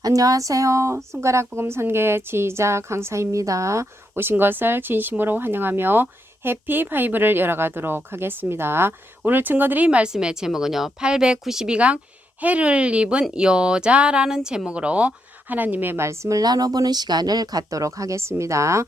안녕하세요. 손가락 복음 선교의 지휘자 강사입니다. 오신 것을 진심으로 환영하며 해피 파이브를 열어가도록 하겠습니다. 오늘 증거드릴 말씀의 제목은요. 892강 해를 입은 여자라는 제목으로 하나님의 말씀을 나눠보는 시간을 갖도록 하겠습니다.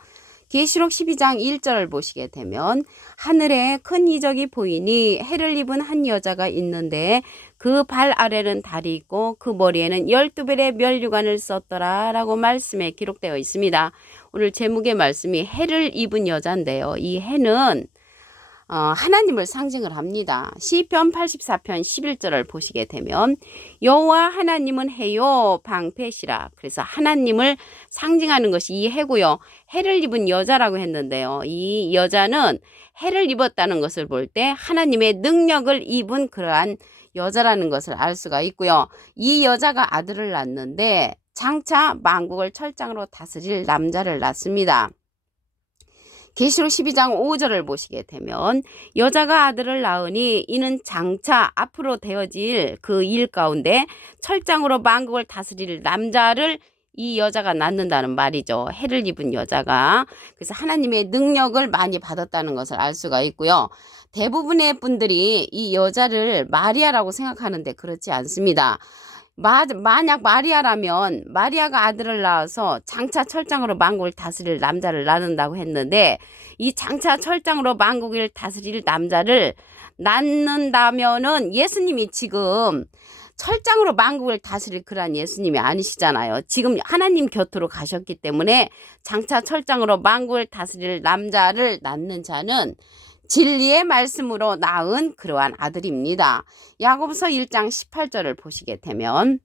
계시록 12장 1절을 보시게 되면 하늘에 큰 이적이 보이니 해를 입은 한 여자가 있는데 그 발 아래는 달이 있고 그 머리에는 12별의 면류관을 썼더라 라고 말씀에 기록되어 있습니다. 오늘 제목의 말씀이 해를 입은 여자인데요. 이 해는 하나님을 상징을 합니다. 시편 84편 11절을 보시게 되면 여호와 하나님은 해요 방패시라. 그래서 하나님을 상징하는 것이 이 해고요. 해를 입은 여자라고 했는데요. 이 여자는 해를 입었다는 것을 볼 때 하나님의 능력을 입은 그러한 여자라는 것을 알 수가 있고요. 이 여자가 아들을 낳는데 장차 만국을 철장으로 다스릴 남자를 낳습니다. 계시록 12장 5절을 보시게 되면 여자가 아들을 낳으니 이는 장차 앞으로 되어질 그 일 가운데 철장으로 만국을 다스릴 남자를 이 여자가 낳는다는 말이죠. 해를 입은 여자가. 그래서 하나님의 능력을 많이 받았다는 것을 알 수가 있고요. 대부분의 분들이 이 여자를 마리아라고 생각하는데 그렇지 않습니다. 만약 마리아라면 마리아가 아들을 낳아서 장차 철장으로 만국을 다스릴 남자를 낳는다고 했는데 이 장차 철장으로 만국을 다스릴 남자를 낳는다면은 예수님이 지금 철장으로 만국을 다스릴 그러한 예수님이 아니시잖아요. 지금 하나님 곁으로 가셨기 때문에 장차 철장으로 만국을 다스릴 남자를 낳는 자는 진리의 말씀으로 낳은 그러한 아들입니다. 야고보서 1장 18절을 보시게 되면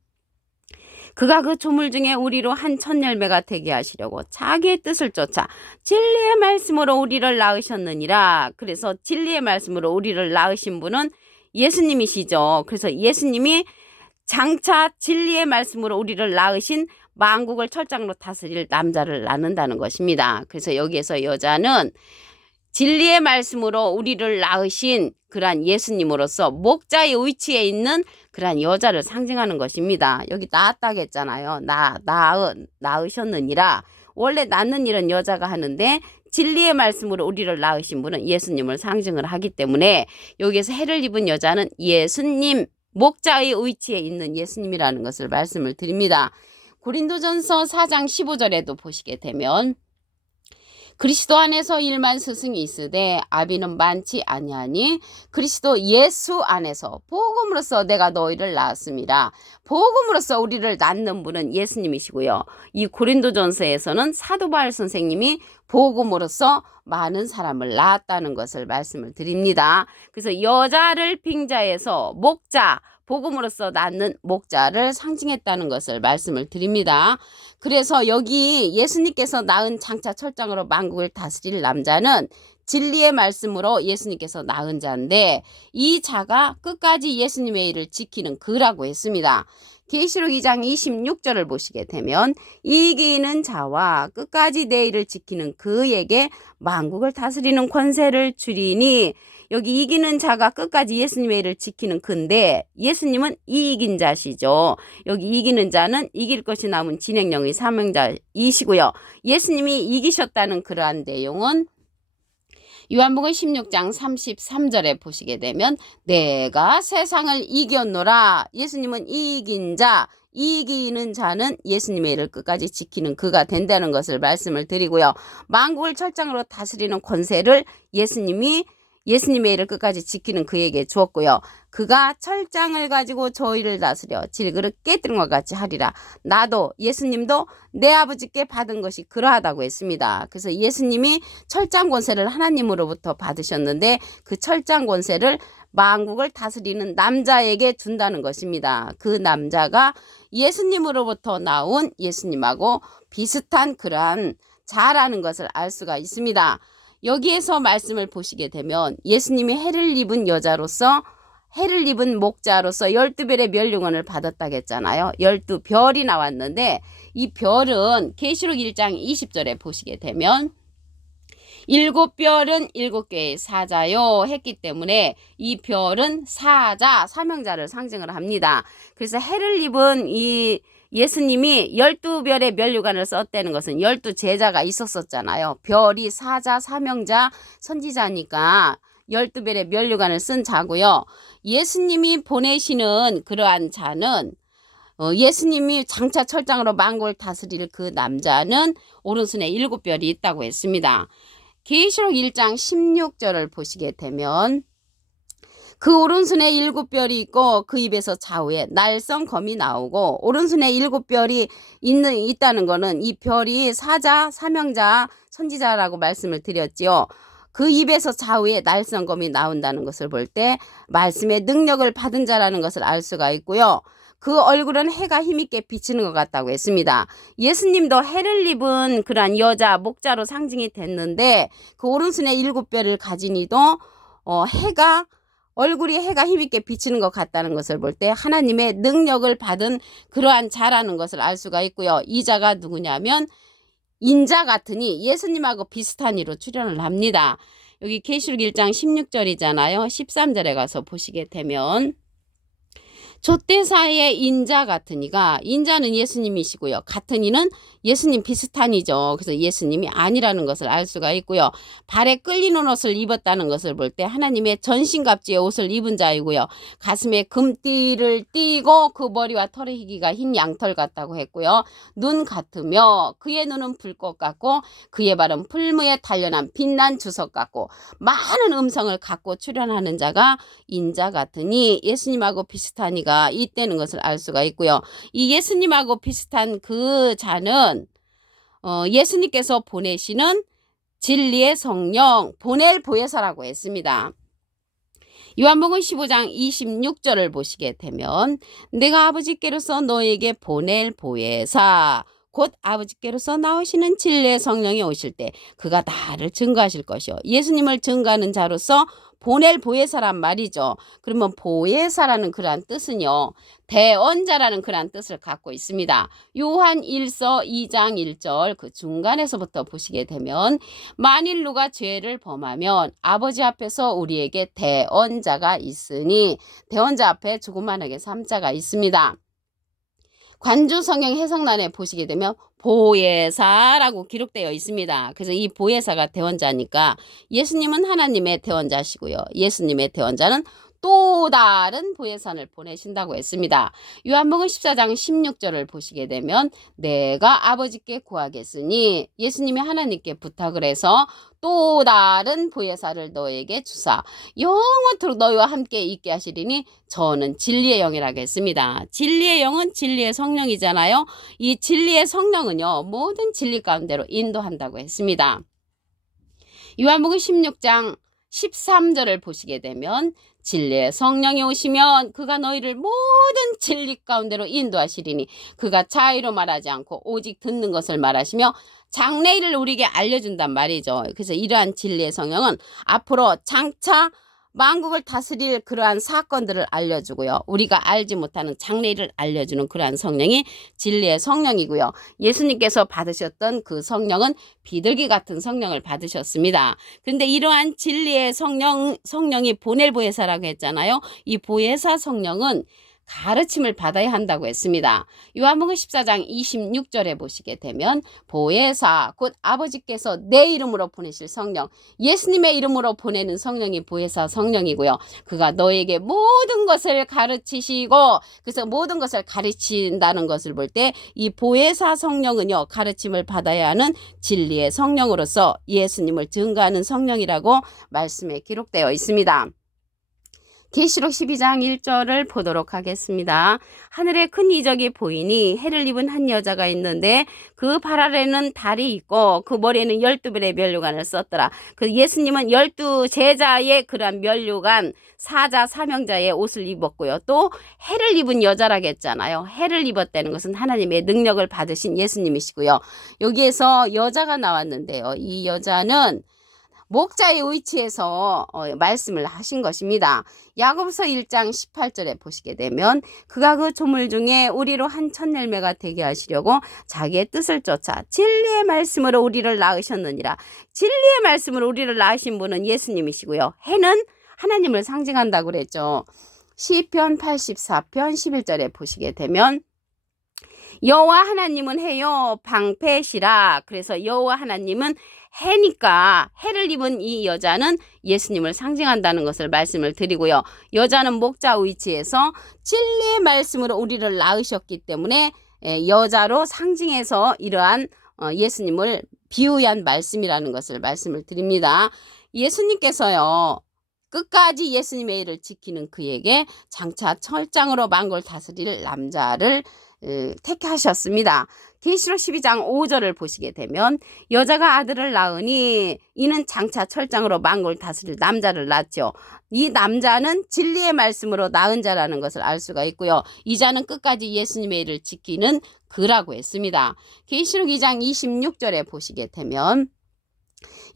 그가 그 조물 중에 우리로 한 천 열매가 되게 하시려고 자기의 뜻을 쫓아 진리의 말씀으로 우리를 낳으셨느니라. 그래서 진리의 말씀으로 우리를 낳으신 분은 예수님이시죠. 그래서 예수님이 장차 진리의 말씀으로 우리를 낳으신 만국을 철장으로 다스릴 남자를 낳는다는 것입니다. 그래서 여기에서 여자는 진리의 말씀으로 우리를 낳으신 그러한 예수님으로서 목자의 위치에 있는 그러한 여자를 상징하는 것입니다. 여기 낳았다고 했잖아요. 낳으셨느니라. 원래 낳는 일은 여자가 하는데 진리의 말씀으로 우리를 낳으신 분은 예수님을 상징을 하기 때문에 여기에서 해를 입은 여자는 예수님, 목자의 위치에 있는 예수님이라는 것을 말씀을 드립니다. 고린도전서 4장 15절에도 보시게 되면 그리스도 안에서 일만 스승이 있으되 아비는 많지 아니하니 그리스도 예수 안에서 복음으로써 내가 너희를 낳았습니다. 복음으로써 우리를 낳는 분은 예수님이시고요. 이 고린도전서에서는 사도 바울 선생님이 복음으로써 많은 사람을 낳았다는 것을 말씀을 드립니다. 그래서 여자를 빙자해서 목자, 복음으로써 낳는 목자를 상징했다는 것을 말씀을 드립니다. 그래서 여기 예수님께서 낳은 장차 철장으로 만국을 다스릴 남자는 진리의 말씀으로 예수님께서 낳은 자인데 이 자가 끝까지 예수님의 일을 지키는 그라고 했습니다. 계시록 2장 26절을 보시게 되면 이기는 자와 끝까지 내 일을 지키는 그에게 만국을 다스리는 권세를 주리니 여기 이기는 자가 끝까지 예수님의 일을 지키는 그인데 예수님은 이긴 자시죠. 여기 이기는 자는 이길 것이 남은 진행령의 사명자이시고요. 예수님이 이기셨다는 그러한 내용은 요한복음 16장 33절에 보시게 되면 내가 세상을 이겼노라. 예수님은 이긴 자, 이기는 자는 예수님의 일을 끝까지 지키는 그가 된다는 것을 말씀을 드리고요. 만국을 철장으로 다스리는 권세를 예수님의 일을 끝까지 지키는 그에게 주었고요. 그가 철장을 가지고 저희를 다스려 질그릇 깨뜨린 것 같이 하리라. 나도 예수님도 내 아버지께 받은 것이 그러하다고 했습니다. 그래서 예수님이 철장 권세를 하나님으로부터 받으셨는데 그 철장 권세를 만국을 다스리는 남자에게 준다는 것입니다. 그 남자가 예수님으로부터 나온 예수님하고 비슷한 그러한 자라는 것을 알 수가 있습니다. 여기에서 말씀을 보시게 되면 예수님이 해를 입은 여자로서 해를 입은 목자로서 12별의 면류관을 받았다고 했잖아요. 12별이 나왔는데 이 별은 계시록 1장 20절에 보시게 되면 7별은 7개의 사자요 했기 때문에 이 별은 사자, 사명자를 상징을 합니다. 그래서 해를 입은 이 예수님이 12별의 면류관을 썼다는 것은 12제자가 있었었잖아요. 별이 사자, 사명자, 선지자니까 12별의 면류관을 쓴 자고요. 예수님이 보내시는 그러한 자는 예수님이 장차 철장으로 만국을 다스릴 그 남자는 오른손에 7별이 있다고 했습니다. 계시록 1장 16절을 보시게 되면 그 오른손에 7별이 있고 그 입에서 좌우에 날성 검이 나오고, 오른손에 7별이 있다는 거는 이 별이 사자, 사명자, 선지자라고 말씀을 드렸지요. 그 입에서 좌우에 날성 검이 나온다는 것을 볼 때 말씀의 능력을 받은 자라는 것을 알 수가 있고요. 그 얼굴은 해가 힘있게 비치는 것 같다고 했습니다. 예수님도 해를 입은 그러한 여자, 목자로 상징이 됐는데 그 오른손에 7별을 가진 이도 얼굴이 해가 힘있게 비치는 것 같다는 것을 볼 때 하나님의 능력을 받은 그러한 자라는 것을 알 수가 있고요. 이 자가 누구냐면 인자 같으니 예수님하고 비슷한 이로 출현을 합니다. 여기 계시록 1장 16절이잖아요. 13절에 가서 보시게 되면 족대사의 인자 같으니가, 인자는 예수님이시고요. 같으니는 예수님 비슷한 이죠. 그래서 예수님이 아니라는 것을 알 수가 있고요. 발에 끌리는 옷을 입었다는 것을 볼 때 하나님의 전신갑주의 옷을 입은 자이고요. 가슴에 금띠를 띠고 그 머리와 털의 희기가 흰 양털 같다고 했고요. 눈 같으며 그의 눈은 불꽃 같고 그의 발은 풀무에 단련한 빛난 주석 같고 많은 음성을 갖고 출현하는 자가 인자 같으니 예수님하고 비슷한 이가 있다는 것을 알 수가 있고요. 이 예수님하고 비슷한 그 자는 예수님께서 보내시는 진리의 성령, 보낼 보혜사라고 했습니다. 요한복음 15장 26절을 보시게 되면 내가 아버지께로서 너에게 보낼 보혜사 곧 아버지께로서 나오시는 진리의 성령이 오실 때 그가 나를 증거하실 것이요. 예수님을 증거하는 자로서 보낼 보혜사란 말이죠. 그러면 보혜사라는 그러한 뜻은요, 대언자라는 그러한 뜻을 갖고 있습니다. 요한 1서 2장 1절 그 중간에서부터 보시게 되면 만일 누가 죄를 범하면 아버지 앞에서 우리에게 대언자가 있으니, 대언자 앞에 조그만하게 3자가 있습니다. 관주 성경 해석란에 보시게 되면 보혜사라고 기록되어 있습니다. 그래서 이 보혜사가 대언자니까 예수님은 하나님의 대언자시고요. 예수님의 대언자는 또 다른 보혜사를 보내신다고 했습니다. 요한복음 14장 16절을 보시게 되면 내가 아버지께 구하겠으니, 예수님이 하나님께 부탁을 해서 또 다른 보혜사를 너에게 주사 영원토록 너희와 함께 있게 하시리니 저는 진리의 영이라고 했습니다. 진리의 영은 진리의 성령이잖아요. 이 진리의 성령은요, 모든 진리 가운데로 인도한다고 했습니다. 요한복음 16장 13절을 보시게 되면 진리의 성령이 오시면 그가 너희를 모든 진리 가운데로 인도하시리니 그가 자의로 말하지 않고 오직 듣는 것을 말하시며 장래일을 우리에게 알려준단 말이죠. 그래서 이러한 진리의 성령은 앞으로 장차 만국을 다스릴 그러한 사건들을 알려주고요. 우리가 알지 못하는 장래일을 알려주는 그러한 성령이 진리의 성령이고요. 예수님께서 받으셨던 그 성령은 비둘기 같은 성령을 받으셨습니다. 그런데 이러한 진리의 성령이 보낼 보혜사라고 했잖아요. 이 보혜사 성령은 가르침을 받아야 한다고 했습니다. 요한복음 14장 26절에 보시게 되면 보혜사 곧 아버지께서 내 이름으로 보내실 성령, 예수님의 이름으로 보내는 성령이 보혜사 성령이고요. 그가 너에게 모든 것을 가르치시고, 그래서 모든 것을 가르친다는 것을 볼 때 이 보혜사 성령은요, 가르침을 받아야 하는 진리의 성령으로서 예수님을 증거하는 성령이라고 말씀에 기록되어 있습니다. 계시록 12장 1절을 보도록 하겠습니다. 하늘에 큰 이적이 보이니 해를 입은 한 여자가 있는데 그 발 아래는 달이 있고 그 머리에는 12별의 면류관을 썼더라. 그 예수님은 12제자의 그러한 면류관, 사자, 사명자의 옷을 입었고요. 또 해를 입은 여자라고 했잖아요. 해를 입었다는 것은 하나님의 능력을 받으신 예수님이시고요. 여기에서 여자가 나왔는데요. 이 여자는 목자의 위치에서 말씀을 하신 것입니다. 야고보서 1장 18절에 보시게 되면 그가 그 조물 중에 우리로 한 첫 열매가 되게 하시려고 자기의 뜻을 쫓아 진리의 말씀으로 우리를 낳으셨느니라. 진리의 말씀으로 우리를 낳으신 분은 예수님이시고요. 해는 하나님을 상징한다고 그랬죠. 시편 84편 11절에 보시게 되면 여호와 하나님은 해요 방패시라. 그래서 여호와 하나님은 해니까 해를 입은 이 여자는 예수님을 상징한다는 것을 말씀을 드리고요. 여자는 목자 위치에서 진리의 말씀으로 우리를 낳으셨기 때문에 여자로 상징해서 이러한 예수님을 비유한 말씀이라는 것을 말씀을 드립니다. 예수님께서요. 끝까지 예수님의 일을 지키는 그에게 장차 철장으로 만골 다스릴 남자를 택하셨습니다. 계시록 12장 5절을 보시게 되면 여자가 아들을 낳으니 이는 장차 철장으로 만골 다스릴 남자를 낳죠. 이 남자는 진리의 말씀으로 낳은 자라는 것을 알 수가 있고요. 이 자는 끝까지 예수님의 일을 지키는 그라고 했습니다. 계시록 2장 26절에 보시게 되면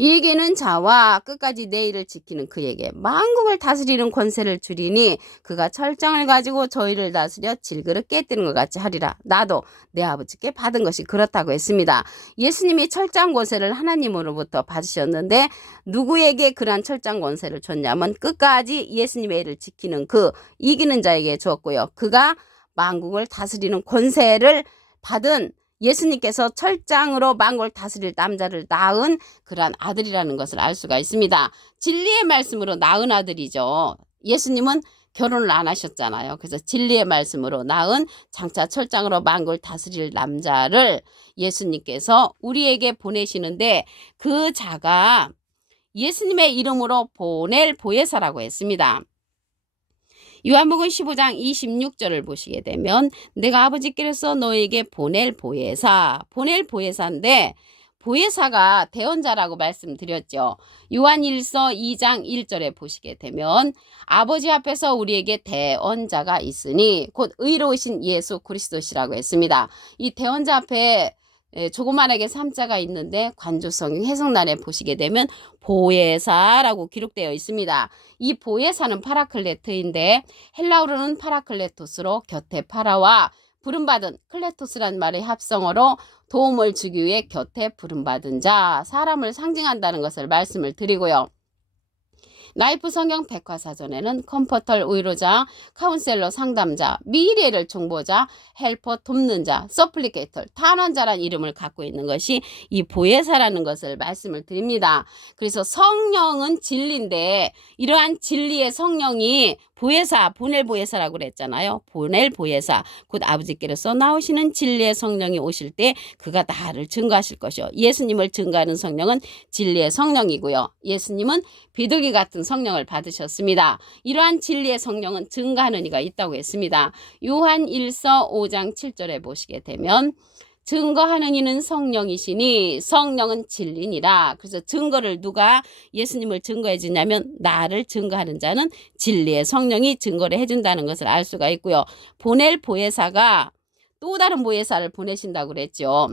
이에게는 자와 끝까지 내 일을 지키는 그에게 만국을 다스리는 권세를 주리니 그가 철장을 가지고 저희를 다스려 질그릇 깨뜨리는 것 같이 하리라. 나도 내 아버지께 받은 것이 그렇다고 했습니다. 예수님이 철장 권세를 하나님으로부터 받으셨는데 누구에게 그러한 철장 권세를 줬냐면 끝까지 예수님의 일을 지키는 그 이기는 자에게 주었고요. 그가 만국을 다스리는 권세를 받은 예수님께서 철장으로 만국을 다스릴 남자를 낳은 그러한 아들이라는 것을 알 수가 있습니다. 진리의 말씀으로 낳은 아들이죠. 예수님은 결혼을 안 하셨잖아요. 그래서 진리의 말씀으로 낳은 장차 철장으로 만국을 다스릴 남자를 예수님께서 우리에게 보내시는데 그 자가 예수님의 이름으로 보낼 보혜사라고 했습니다. 요한복음 15장 26절을 보시게 되면 내가 아버지께서 너에게 보낼 보혜사인데 보혜사가 대언자라고 말씀드렸죠. 요한 1서 2장 1절에 보시게 되면 아버지 앞에서 우리에게 대언자가 있으니 곧 의로우신 예수 그리스도시라고 했습니다. 이 대언자 앞에 조그만하게 3자가 있는데 관조성 해석란에 보시게 되면 보혜사라고 기록되어 있습니다. 이 보혜사는 파라클레트인데 헬라어로는 파라클레토스로 곁에 파라와 부름받은 클레토스란 말의 합성어로 도움을 주기 위해 곁에 부름받은 자, 사람을 상징한다는 것을 말씀을 드리고요. 라이프 성경 백과사전에는 컴포터 위로자, 카운셀러 상담자, 미래를 정보자, 헬퍼 돕는 자, 서플리케이터 탄원자란 이름을 갖고 있는 것이 이 보혜사라는 것을 말씀을 드립니다. 그래서 성령은 진리인데 이러한 진리의 성령이 보혜사, 보낼 보혜사라고 그랬잖아요. 보낼 보혜사, 곧 아버지께로서 나오시는 진리의 성령이 오실 때 그가 나를 증거하실 것이요. 예수님을 증거하는 성령은 진리의 성령이고요. 예수님은 비둘기 같은 성령을 받으셨습니다. 이러한 진리의 성령은 증거하는 이가 있다고 했습니다. 요한 1서 5장 7절에 보시게 되면 증거하는 이는 성령이시니 성령은 진리니라. 그래서 증거를 누가 예수님을 증거해 주냐면 나를 증거하는 자는 진리의 성령이 증거를 해준다는 것을 알 수가 있고요. 보낼 보혜사가 또 다른 보혜사를 보내신다고 그랬죠.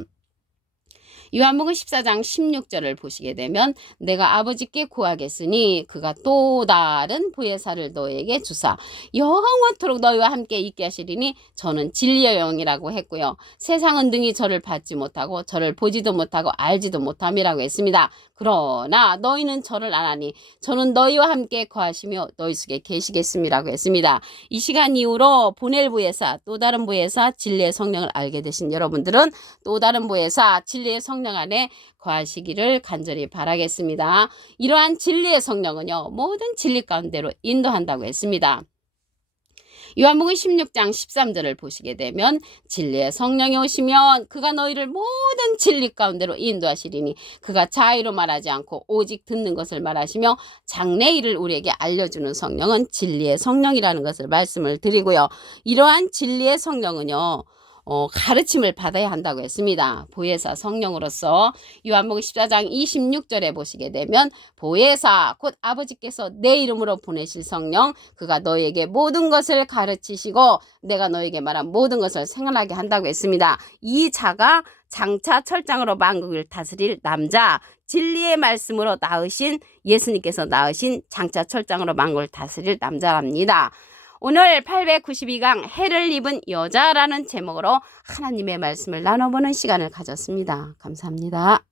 요한복음 14장 16절을 보시게 되면 내가 아버지께 구하겠으니 그가 또 다른 보혜사를 너에게 주사 영원토록 너희와 함께 있게 하시리니 저는 진리의 영이라고 했고요. 세상은 능히 저를 받지 못하고 저를 보지도 못하고 알지도 못함이라고 했습니다. 그러나 너희는 저를 아나니 저는 너희와 함께 거하시며 너희 속에 계시겠음이라고 했습니다. 이 시간 이후로 보낼 보혜사 또 다른 보혜사 진리의 성령을 알게 되신 여러분들은 또 다른 보혜사 진리의 성령 안에 거하시기를 간절히 바라겠습니다. 이러한 진리의 성령은요 모든 진리 가운데로 인도한다고 했습니다. 요한복음 16장 13절을 보시게 되면 진리의 성령이 오시면 그가 너희를 모든 진리 가운데로 인도하시리니 그가 자의로 말하지 않고 오직 듣는 것을 말하시며 장래 일을 우리에게 알려주는 성령은 진리의 성령이라는 것을 말씀을 드리고요. 이러한 진리의 성령은요 가르침을 받아야 한다고 했습니다. 보혜사 성령으로서 요한복음 14장 26절에 보시게 되면 보혜사 곧 아버지께서 내 이름으로 보내실 성령 그가 너에게 모든 것을 가르치시고 내가 너에게 말한 모든 것을 생각하게 한다고 했습니다. 이 자가 장차 철장으로 만국을 다스릴 남자 진리의 말씀으로 낳으신 예수님께서 낳으신 장차 철장으로 만국을 다스릴 남자랍니다. 오늘 892강 해를 입은 여자라는 제목으로 하나님의 말씀을 나눠보는 시간을 가졌습니다. 감사합니다.